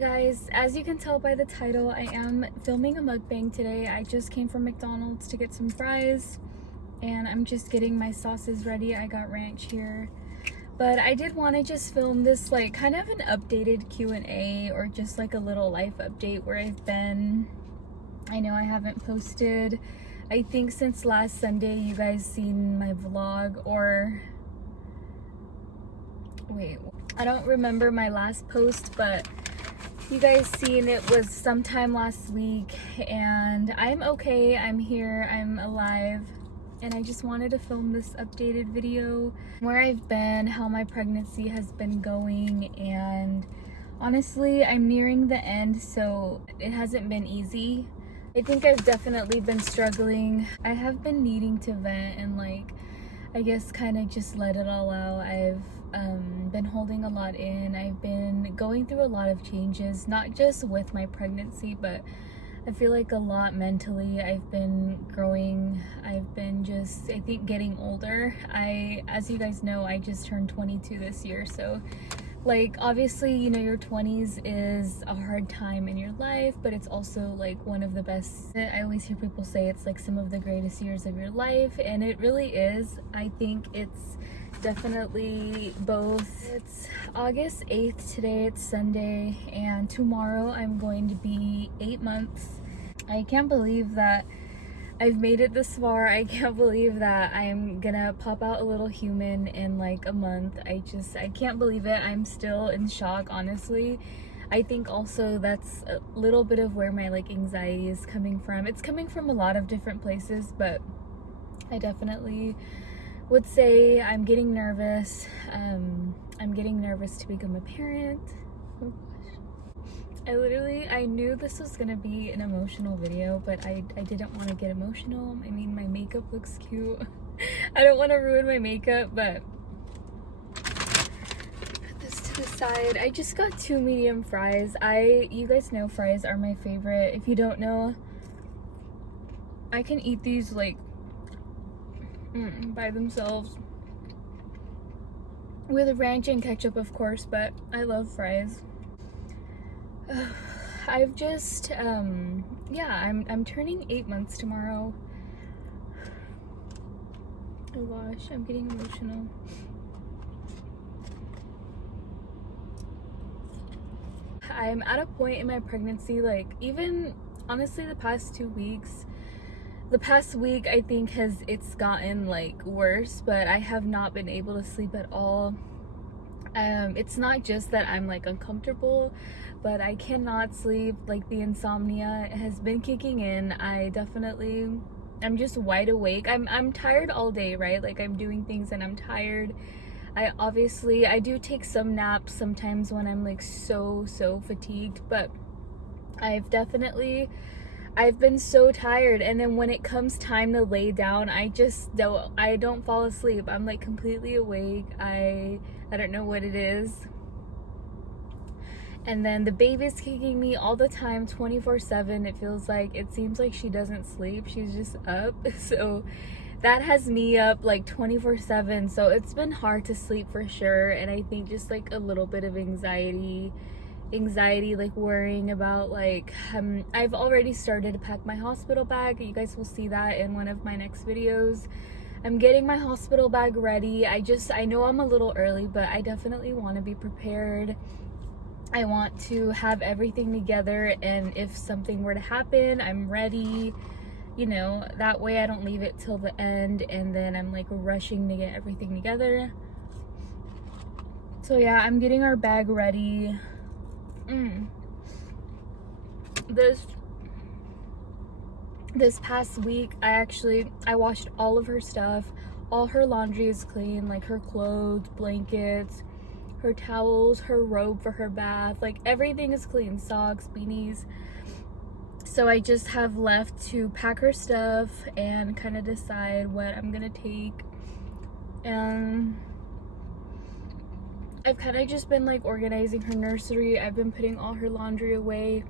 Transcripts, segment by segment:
Guys, as you can tell by the title, I am filming a mukbang today. I just came from McDonald's to get some fries and I'm just getting my sauces ready. I got ranch here. But I did want to just film this like kind of an updated Q&A or just like a little life update where I've been. I know I haven't posted, I think since last Sunday. You guys seen my vlog, or wait, I don't remember my last post, but you guys seen it was sometime last week, and I'm okay, I'm here, I'm alive, and I just wanted to film this updated video where I've been, how my pregnancy has been going, and honestly I'm nearing the end, so it hasn't been easy. I think I've definitely been struggling. I have been needing to vent and like I guess kind of just let it all out. I've been holding a lot in. I've been going through a lot of changes, not just with my pregnancy, but I feel like a lot mentally. I've been growing. I've been just, I think, getting older. As you guys know, I just turned 22 this year, so like obviously, you know, your 20s is a hard time in your life, but it's also like one of the best. I always hear people say it's like some of the greatest years of your life, and it really is. I think it's definitely both. It's August 8th today, it's Sunday, and tomorrow I'm going to be 8 months. I can't believe that I've made it this far. I can't believe that I'm gonna pop out a little human in like a month. I can't believe it. I'm still in shock, honestly. I think also that's a little bit of where my like anxiety is coming from. It's coming from a lot of different places, but I definitely would say I'm getting nervous. I'm getting nervous to become a parent. Oh gosh. I knew this was gonna be an emotional video, but I didn't want to get emotional. I mean, my makeup looks cute. I don't want to ruin my makeup, but put this to the side. I just got 2 medium fries. You guys know fries are my favorite. If you don't know, I can eat these like by themselves with ranch and ketchup, of course, but I love fries. I've just yeah, I'm turning 8 months tomorrow. Oh gosh, I'm getting emotional. I'm at a point in my pregnancy, like even honestly the past 2 weeks, the past week I think it's gotten like worse, but I have not been able to sleep at all. It's not just that I'm like uncomfortable, but I cannot sleep. Like the insomnia has been kicking in. I'm just wide awake. I'm tired all day, right? Like I'm doing things and I'm tired. I do take some naps sometimes when I'm like so fatigued, but I've been so tired, and then when it comes time to lay down, I don't fall asleep. I'm like completely awake. I don't know what it is. And then the baby's kicking me all the time, 24/7. It seems like she doesn't sleep. She's just up. So that has me up like 24/7. So it's been hard to sleep for sure. And I think just like a little bit of anxiety, like worrying about like I've already started to pack my hospital bag. You guys will see that in one of my next videos. I'm getting my hospital bag ready. I know I'm a little early, but I definitely want to be prepared. I want to have everything together, and if something were to happen, I'm ready. You know, that way I don't leave it till the end and then I'm like rushing to get everything together. So yeah, I'm getting our bag ready. This past week, I washed all of her stuff. All her laundry is clean, like her clothes, blankets, her towels, her robe for her bath, like everything is clean, socks, beanies. So I just have left to pack her stuff and kind of decide what I'm gonna take. And I've kind of just been like organizing her nursery. I've been putting all her laundry away.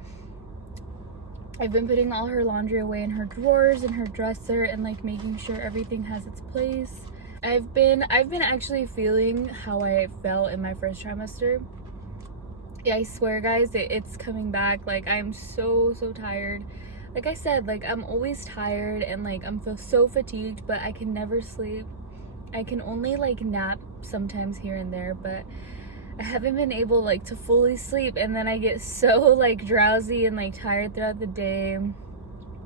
I've been putting all her laundry away in her drawers and her dresser, and like making sure everything has its place. I've been actually feeling how I felt in my first trimester. Yeah, I swear guys, it's coming back. Like I'm so tired. Like I said, like I'm always tired and like I'm feel so fatigued, but I can never sleep. I can only like nap sometimes here and there, but I haven't been able like to fully sleep, and then I get so like drowsy and like tired throughout the day.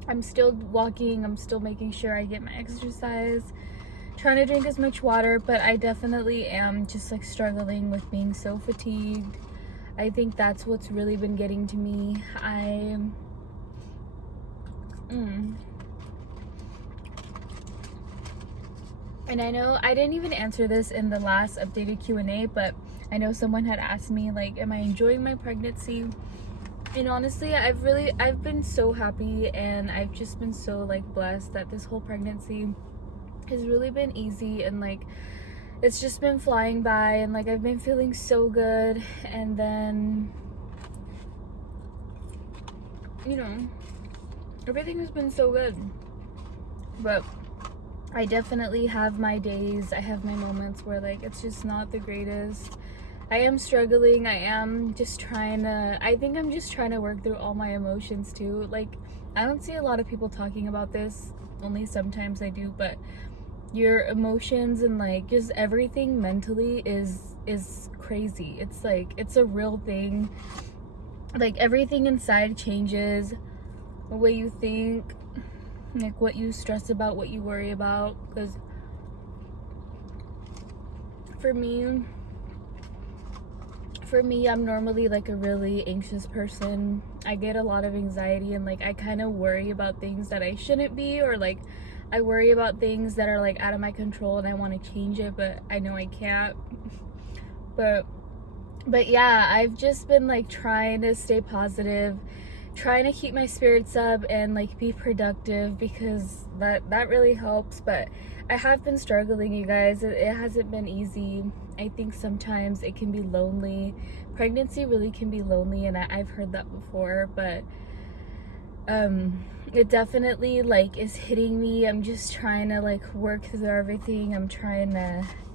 I'm still walking, I'm still making sure I get my exercise, trying to drink as much water, but I definitely am just like struggling with being so fatigued. I think that's what's really been getting to me. And I know I didn't even answer this in the last updated Q&A, but I know someone had asked me like, am I enjoying my pregnancy? And honestly, I've been so happy, and I've just been so like blessed that this whole pregnancy has really been easy, and like it's just been flying by, and like I've been feeling so good. And then, you know, everything has been so good. But I definitely have my days, I have my moments where like it's just not the greatest. I am struggling. I am just I think I'm just trying to work through all my emotions too. Like I don't see a lot of people talking about this, only sometimes I do, but your emotions and like just everything mentally is crazy. It's like it's a real thing. Like everything inside changes, the way you think, like what you stress about, what you worry about. Because for me, I'm normally like a really anxious person. I get a lot of anxiety, and like I kind of worry about things that I shouldn't be, or like I worry about things that are like out of my control, and I want to change it, but I know I can't. But yeah, I've just been like trying to stay positive, trying to keep my spirits up and like be productive, because that really helps. But I have been struggling, you guys. It hasn't been easy. I think sometimes it can be lonely. Pregnancy really can be lonely, and I've heard that before, but it definitely like is hitting me. I'm just trying to like work through everything.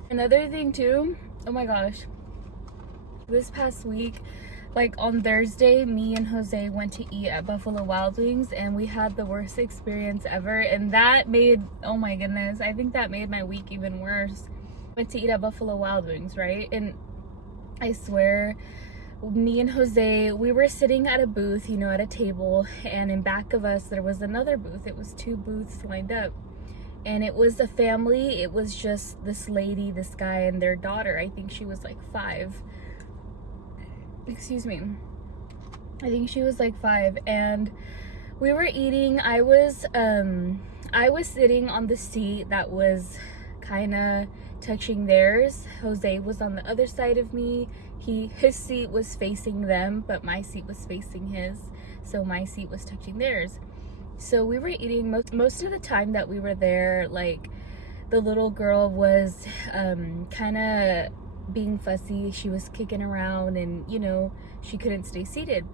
Another thing too, oh my gosh, this past week, like on Thursday, me and Jose went to eat at Buffalo Wild Wings, and we had the worst experience ever. And that made, oh my goodness, I think that made my week even worse. Went to eat at Buffalo Wild Wings, right? And I swear, me and Jose, we were sitting at a booth, you know, at a table, and in back of us there was another booth. It was two booths lined up, and it was a family. It was just this lady, this guy, and their daughter. I think she was like 5. Excuse me. I think she was like 5, and we were eating. I was sitting on the seat that was kind of touching theirs. Jose was on the other side of me. His seat was facing them, but my seat was facing his, so my seat was touching theirs. So we were eating. Most of the time that we were there, like the little girl was kind of being fussy. She was kicking around, and you know, she couldn't stay seated,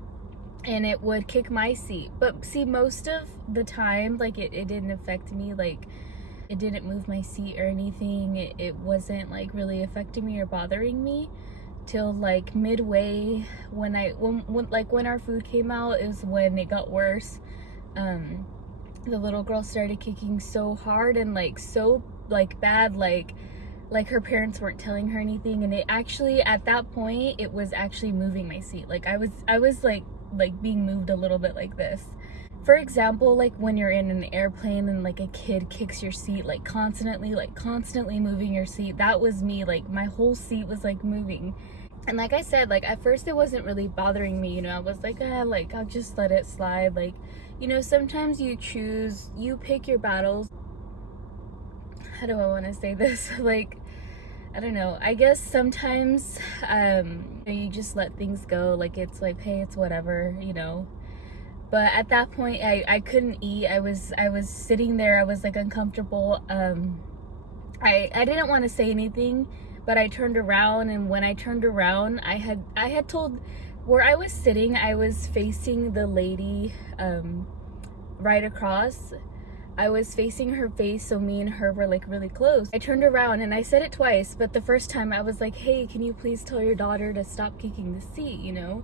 and it would kick my seat. But see, most of the time, like it didn't affect me. Like it didn't move my seat or anything. It wasn't like really affecting me or bothering me till like midway, when our food came out, is when it got worse. The little girl started kicking so hard and like so like bad, like her parents weren't telling her anything. And it actually, at that point, it was actually moving my seat. Like I was like being moved a little bit like this. For example, like when you're in an airplane and like a kid kicks your seat like constantly moving your seat. That was me. Like my whole seat was like moving. And like I said, like at first it wasn't really bothering me, you know. I was like, like I'll just let it slide. Like, you know, sometimes you pick your battles. How do I want to say this? Like, I don't know. I guess sometimes you just let things go. Like it's like, hey, it's whatever, you know. But at that point, I couldn't eat. I was sitting there. I was like uncomfortable. I didn't want to say anything, but I turned around, and when I turned around, I had told where I was sitting. I was facing the lady right across. I was facing her face, so me and her were like really close. I turned around and I said it twice, but the first time I was like, hey, can you please tell your daughter to stop kicking the seat, you know?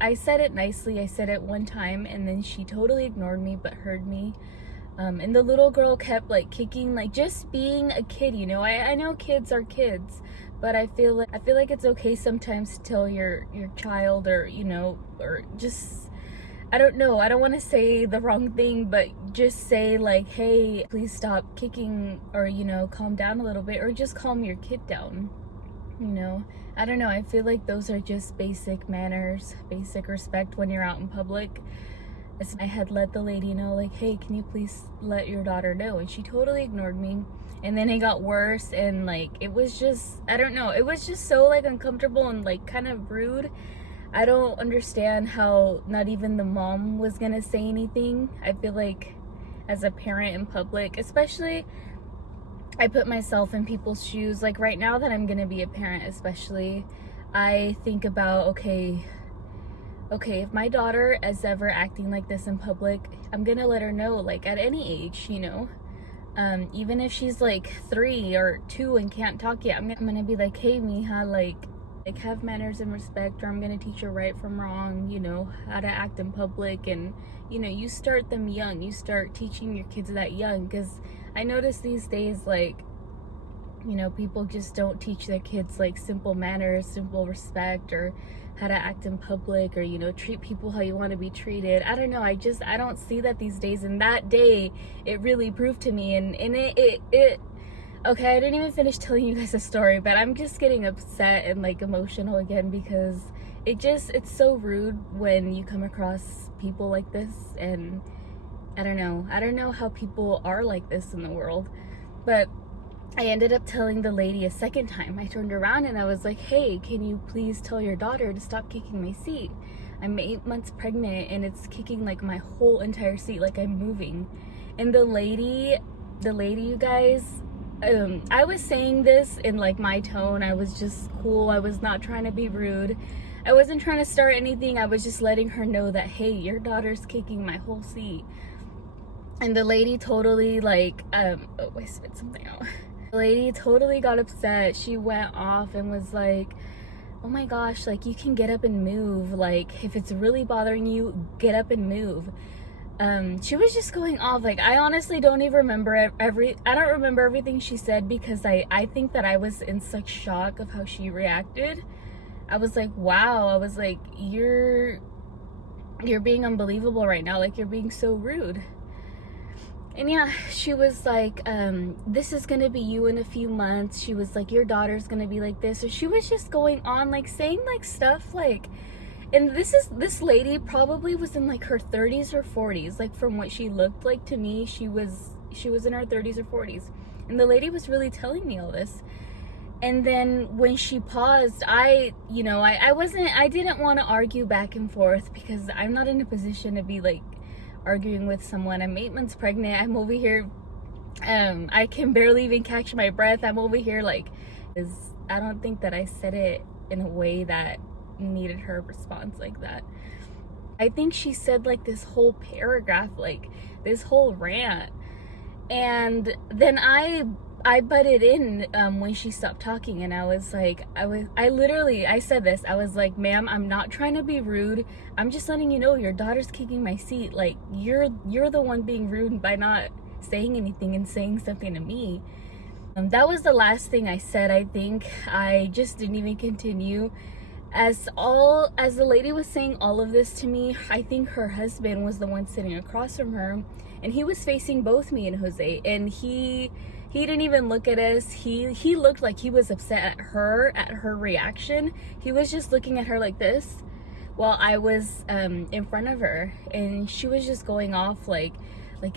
I said it nicely. I said it one time and then she totally ignored me but heard me. And the little girl kept like kicking, like just being a kid, you know. I know kids are kids, but I feel like it's okay sometimes to tell your child, or you know, or just, I don't know, I don't want to say the wrong thing, but just say like, hey, please stop kicking, or you know, calm down a little bit, or just calm your kid down, you know. I don't know, I feel like those are just basic manners, basic respect when you're out in public. I had let the lady know like, hey, can you please let your daughter know, and she totally ignored me. And then it got worse, and like it was just, I don't know, it was just so like uncomfortable and like kind of rude. I don't understand how not even the mom was gonna say anything. I feel like as a parent in public, especially, I put myself in people's shoes. Like right now that I'm gonna be a parent especially, I think about, okay, if my daughter is ever acting like this in public, I'm gonna let her know, like at any age, you know. Even if she's like 3 or 2 and can't talk yet, I'm gonna be like, hey mija, like have manners and respect, or I'm gonna teach her right from wrong, you know, how to act in public. And you know, you start them young, you start teaching your kids that young, because I notice these days, like, you know, people just don't teach their kids like simple manners, simple respect, or how to act in public, or you know, treat people how you want to be treated. I don't know, I don't see that these days, and that day it really proved to me. And it okay, I didn't even finish telling you guys a story, but I'm just getting upset and like emotional again, because it's so rude when you come across people like this. And I don't know how people are like this in the world. But I ended up telling the lady a second time. I turned around and I was like, hey, can you please tell your daughter to stop kicking my seat? I'm 8 months pregnant and it's kicking like my whole entire seat, like I'm moving. And the lady, you guys, I was saying this in like my tone. I was just cool. I was not trying to be rude. I wasn't trying to start anything. I was just letting her know that, hey, your daughter's kicking my whole seat. And the lady totally like, oh, I spit something out. The lady totally got upset. She went off and was like, oh my gosh, like you can get up and move. Like if it's really bothering you, get up and move. She was just going off. Like I honestly don't even remember I don't remember everything she said, because I think that I was in such shock of how she reacted. I was like, wow. I was like, you're being unbelievable right now. Like you're being so rude. And yeah, she was like, this is gonna be you in a few months. She was like, your daughter's gonna be like this. So she was just going on, like saying like stuff like, and this lady probably was in like her 30s or 40s. Like from what she looked like to me, she was in her 30s or 40s. And the lady was really telling me all this. And then when she paused, I didn't want to argue back and forth, because I'm not in a position to be like arguing with someone. I'm 8 months pregnant. I'm over here, I can barely even catch my breath. I'm over here like, I don't think that I said it in a way that needed her response like that. I think she said like this whole paragraph, like this whole rant, and then I butted in when she stopped talking, and I was like, I said this, I was like, ma'am, I'm not trying to be rude. I'm just letting you know your daughter's kicking my seat. Like you're the one being rude by not saying anything and saying something to me. That was the last thing I said. I think I just didn't even continue. As the lady was saying all of this to me, I think her husband was the one sitting across from her, and he was facing both me and Jose, and he didn't even look at us. He looked like he was upset at her reaction. He was just looking at her like this while I was in front of her, and she was just going off like,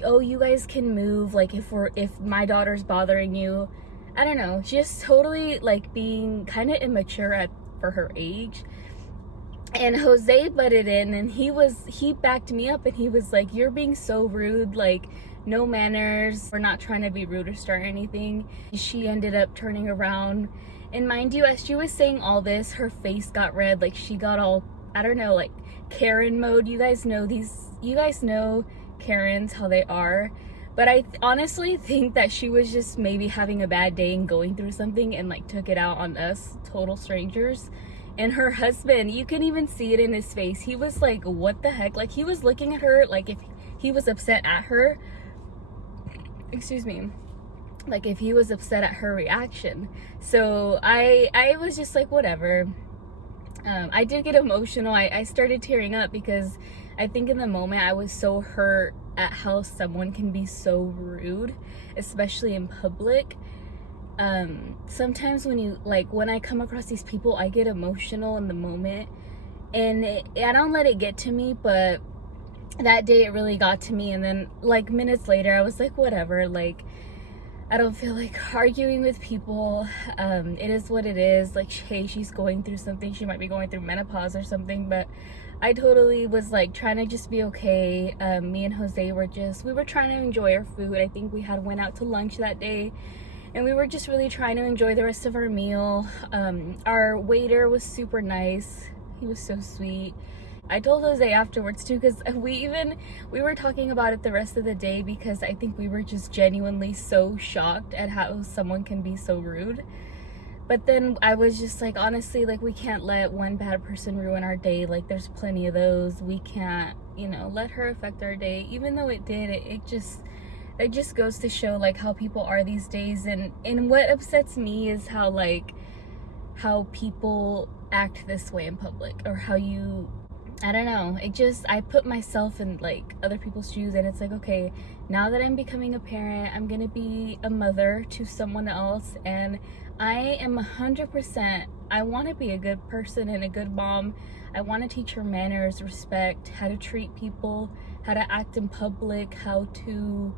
oh, you guys can move, like if my daughter's bothering you. I don't know, just totally like being kind of immature for her age. And Jose butted in, and he backed me up, and he was like, you're being so rude, like no manners. We're not trying to be rude or start anything. She ended up turning around, and mind you, as she was saying all this, her face got red, like she got all, I don't know, like Karen mode. You guys know Karens, how they are. But I honestly think that she was just maybe having a bad day and going through something and like took it out on us, total strangers. And her husband, you can even see it in his face. He was like, what the heck? Like, he was looking at her like if he was upset at her. Excuse me. Like if he was upset at her reaction. So I was just like, whatever. I did get emotional. I started tearing up because I think in the moment I was so hurt at how someone can be so rude, especially in public. Sometimes when you when I come across these people, I get emotional in the moment, and I don't let it get to me, but that day it really got to me. And then like minutes later I was like, whatever, like I don't feel like arguing with people. It is what it is. Like, hey, she's going through something. She might be going through menopause or something, but I totally was like trying to just be okay. Me and Jose were we were trying to enjoy our food. I think we had went out to lunch that day, and we were just really trying to enjoy the rest of our meal. Our waiter was super nice. He was so sweet. I told Jose afterwards too, because we were talking about it the rest of the day, because I think we were just genuinely so shocked at how someone can be so rude. But then I was just like, honestly, like, we can't let one bad person ruin our day. Like, there's plenty of those. We can't, let her affect our day. Even though it did, it just goes to show like how people are these days. And what upsets me is how people act this way in public, or how I don't know. I put myself in like other people's shoes, and it's like, okay, now that I'm becoming a parent, I'm gonna be a mother to someone else, and I am 100%, I want to be a good person and a good mom. I want to teach her manners, respect, how to treat people, how to act in public, how to,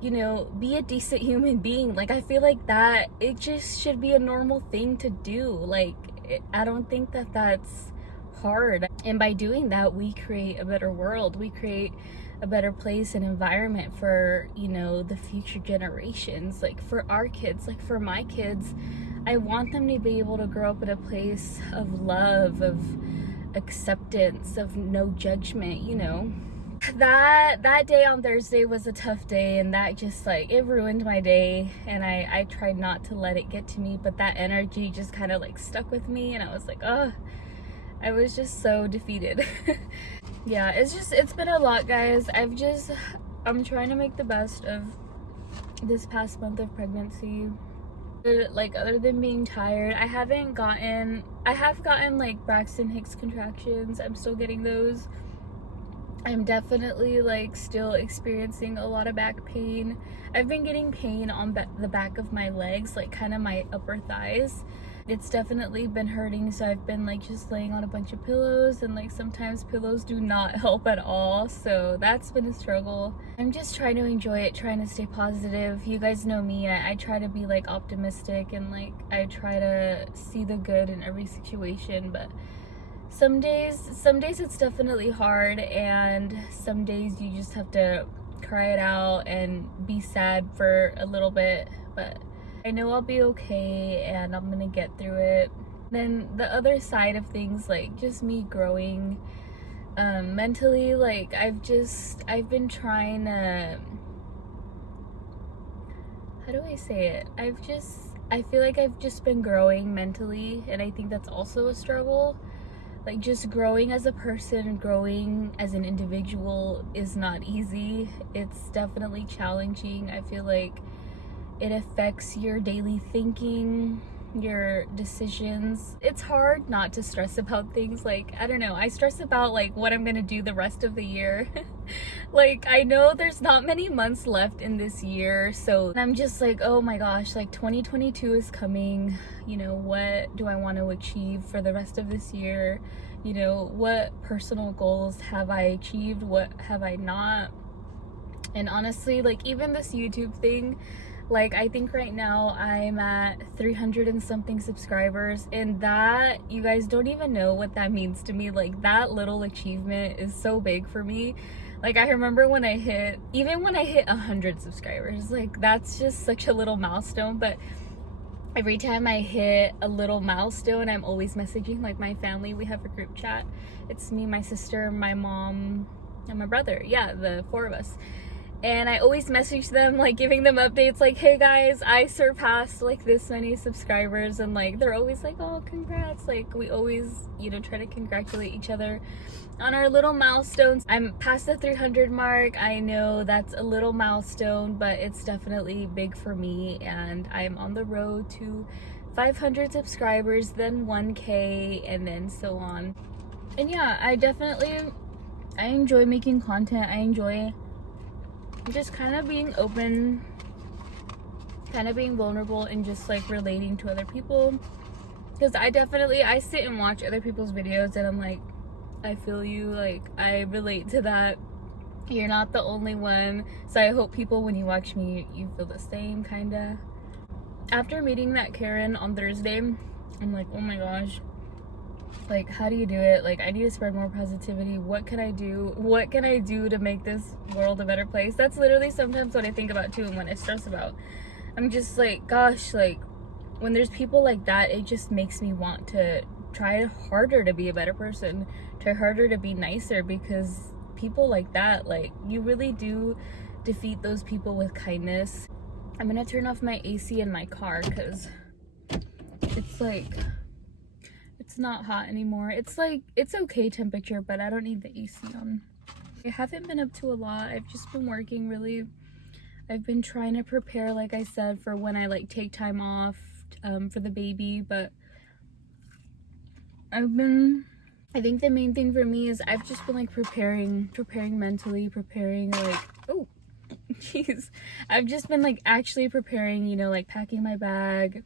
be a decent human being. Like, I feel like that, it just should be a normal thing to do. Like, I don't think that that's hard. And by doing that, we create a better world. We create a better place and environment for the future generations, like for our kids, like for my kids. I want them to be able to grow up in a place of love, of acceptance, of no judgment. That day on Thursday was a tough day, and that just it ruined my day, and I tried not to let it get to me, but that energy just kind of stuck with me, and I was like, oh, I was just so defeated. Yeah, it's been a lot, guys. I'm trying to make the best of this past month of pregnancy. Like, other than being tired, I have gotten Braxton Hicks contractions. I'm still getting those. I'm definitely still experiencing a lot of back pain. I've been getting pain on the back of my legs, kind of my upper thighs. It's definitely been hurting, so I've been just laying on a bunch of pillows, and sometimes pillows do not help at all, so that's been a struggle. I'm just trying to enjoy it, trying to stay positive. You guys know me, I try to be optimistic, and I try to see the good in every situation, but some days it's definitely hard, and some days you just have to cry it out and be sad for a little bit, but I know I'll be okay, and I'm gonna get through it. Then the other side of things, just me growing mentally, I've been trying to, how do I say it? I feel like I've just been growing mentally, and I think that's also a struggle. Just growing as a person, growing as an individual is not easy. It's definitely challenging. I feel like it affects your daily thinking, your decisions. It's hard not to stress about things. I don't know, I stress about what I'm gonna do the rest of the year. I know there's not many months left in this year, so I'm just oh my gosh, 2022 is coming. What do I want to achieve for the rest of this year? What personal goals have I achieved? What have I not? And honestly, even this YouTube thing, I think right now I'm at 300 and something subscribers, and that, you guys don't even know what that means to me. That little achievement is so big for me. I remember when I hit 100 subscribers, that's just such a little milestone, but every time I hit a little milestone, I'm always messaging my family. We have a group chat. It's me, my sister, my mom, and my brother. Yeah, the four of us. And I always message them, like giving them updates like, hey guys, I surpassed like this many subscribers, and like they're always like, oh congrats. Like we always, you know, try to congratulate each other on our little milestones. I'm past the 300 mark. I know that's a little milestone, but it's definitely big for me, and I'm on the road to 500 subscribers, then 1K, and then so on. And yeah, I enjoy making content. I enjoy just kind of being open, kind of being vulnerable, and just like relating to other people, because I sit and watch other people's videos and I'm like, I feel you, like I relate to that. You're not the only one. So I hope people, when you watch me, you feel the same kind of. After meeting that Karen on Thursday, I'm like, oh my gosh, like how do you do it? Like I need to spread more positivity. What can I do? What can I do to make this world a better place? That's literally sometimes what I think about too, and when I stress about. I'm just like, gosh, like when there's people like that, it just makes me want to try harder to be a better person, try harder to be nicer, because people like that, like you really do defeat those people with kindness. I'm gonna turn off my AC in my car because it's like, it's not hot anymore. It's like, it's okay temperature, but I don't need the AC on. I haven't been up to a lot. I've just been working really. I've been trying to prepare, like I said, for when I like take time off for the baby, but I think the main thing for me is I've just been like preparing mentally, preparing like, oh jeez, I've just been like actually preparing, you know, like packing my bag.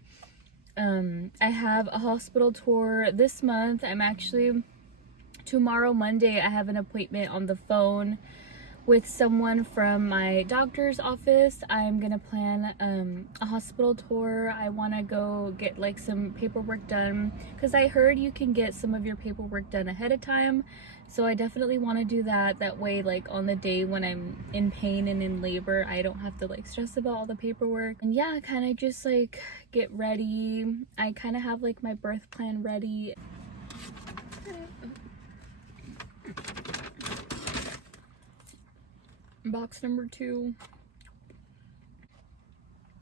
I have a hospital tour this month. Tomorrow, Monday, I have an appointment on the phone with someone from my doctor's office. I'm gonna plan a hospital tour. I want to go get like some paperwork done, because I heard you can get some of your paperwork done ahead of time. So I definitely want to do that. That way, like on the day when I'm in pain and in labor, I don't have to like stress about all the paperwork. And yeah, kind of just like get ready. I kind of have like my birth plan ready. Box number 2.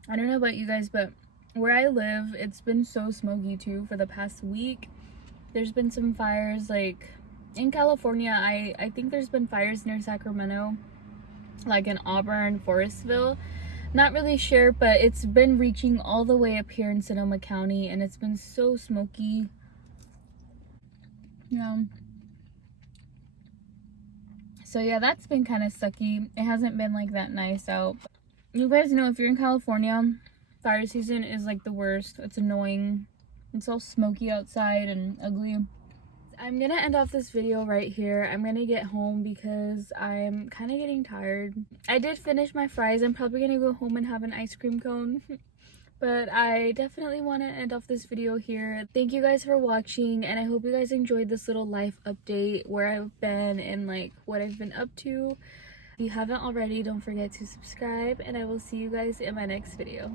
I don't know about you guys, but where I live, it's been so smoky too for the past week. There's been some fires, like in California. I think there's been fires near Sacramento, like in Auburn, Forestville. Not really sure, but it's been reaching all the way up here in Sonoma County, and it's been so smoky. Yeah. So yeah, that's been kind of sucky. It hasn't been like that nice out. You guys know, if you're in California, fire season is like the worst. It's annoying. It's all smoky outside and ugly. I'm gonna end off this video right here. I'm gonna get home because I'm kind of getting tired. I did finish my fries. I'm probably gonna go home and have an ice cream cone. But I definitely want to end off this video here. Thank you guys for watching, and I hope you guys enjoyed this little life update, where I've been and like what I've been up to. If you haven't already, don't forget to subscribe, and I will see you guys in my next video.